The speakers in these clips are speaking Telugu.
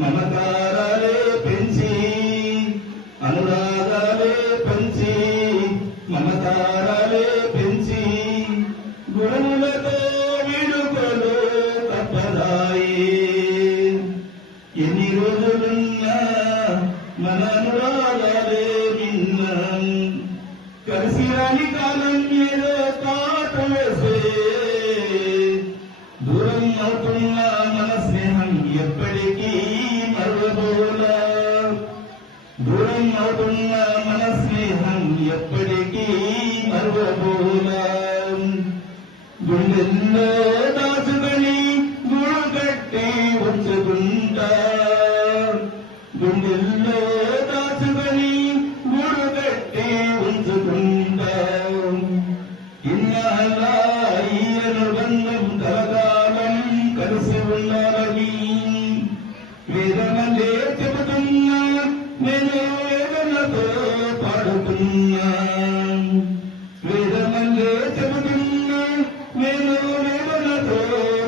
మమకారాలే పెంచి అనురాగాలే పంచి మమకారాలే పెంచి గుణములతో విడుకలు తప్పదాయి. ఎన్ని రోజులున్నా మన అనురాగాలే నిన్న కలిసి రాని కాలం ఏదో కాట వేసే దూరం అవుతున్న మన స్నేహం ఎప్పటికీ మరువబోలా. దూరం అవుతున్న మన స్నేహం ఎప్పటికీ మరువబోలా. గుండెల్లో దాచుకొని గూడు కట్టి ఉంచుకుంటా. గుండెల్లో దాచుకొని గూడు కట్టి ఉంచుకుంటా. ఇన్నాళ్ళ ఈ అనుబంధం కలకాలం కలిసి ఉండాలని వేదనలే చెబుతున్నా, నేను వేదనతో పాడుతున్నా. వేదనలే చెబుతున్నా, నేను వేదనతో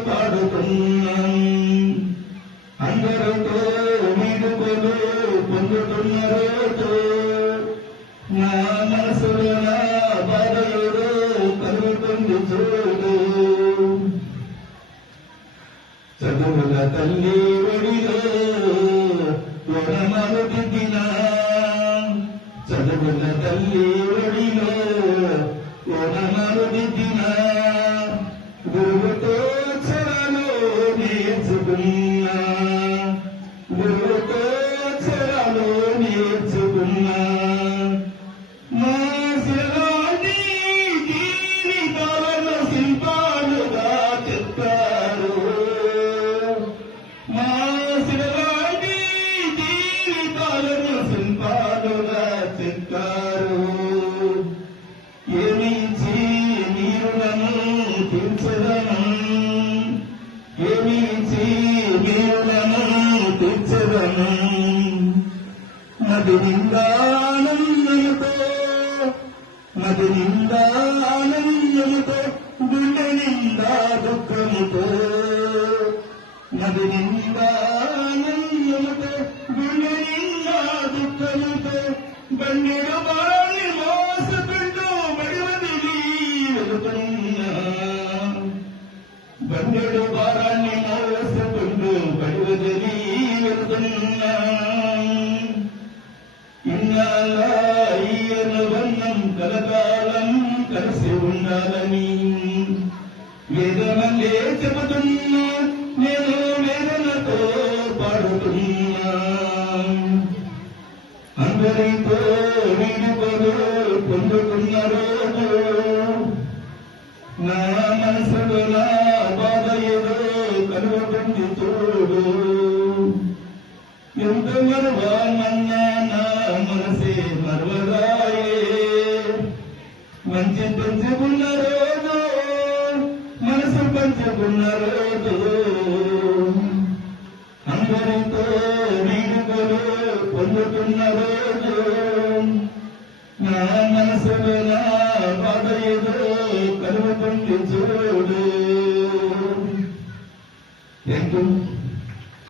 పాడుతున్నా. అందరితో వీడుకోలు పొందుతున్న రోజు నా మనసులో నా బాధ ఏదో కలుగుతుంది చూడు. చదువుల తల్లి ఒడిలో ఓనమాలు దిద్దినా. చదువుల తల్లి ఒడిలో ఓనమాలు దిద్దినా. గురువుతో చరలో నేర్చుకున్నా. గురువుతో చరలో నేర్చుకున్నా. మా శిలాన్ని జీవితాలను శిల్పాలుగా చెప్తారు. మా శిలాన్ని జీవితాలను శిల్పాలుగా చెప్తారు. ఏమించి నీరులను తీర్చదను. ఏమించి నీరులను తీర్చదను. మది నిందానందముతో మది నిందానందముతో గుండె నిండా దుఃఖముతో. మది నిందానందముతో గుండె నిండా దుఃఖముతో బండిడు బాణి మోసుకుంటూ బడివదిలి వెళుతున్నా. బండిడు భారాన్ని మోసుకుంటూ బడివదిలి వెళుతున్నా. ఇన్నాళ్ళ ఈ అనుబంధం కలకాలం కలిసి ఉండాలని వేదనలే చెబుతున్నా, నేను వేదనతో పాడుతున్నా. అందరితో వీడుకోలు పొందుతున్న రోజు నా మనసులో నా బాధ ఏదో కలుగుతుంది చూడు. ఎంత మరువామన్నా నా మనసే మరువరాయే. మంచి పంచుకున్న రోజు మనసు పంచుకున్న రోజు అందరితో వీడుకోలు పొందుతున్న రోజు నా మనసులో నా బాధ ఏదో కలుగుతుంది చూడు. Thank you.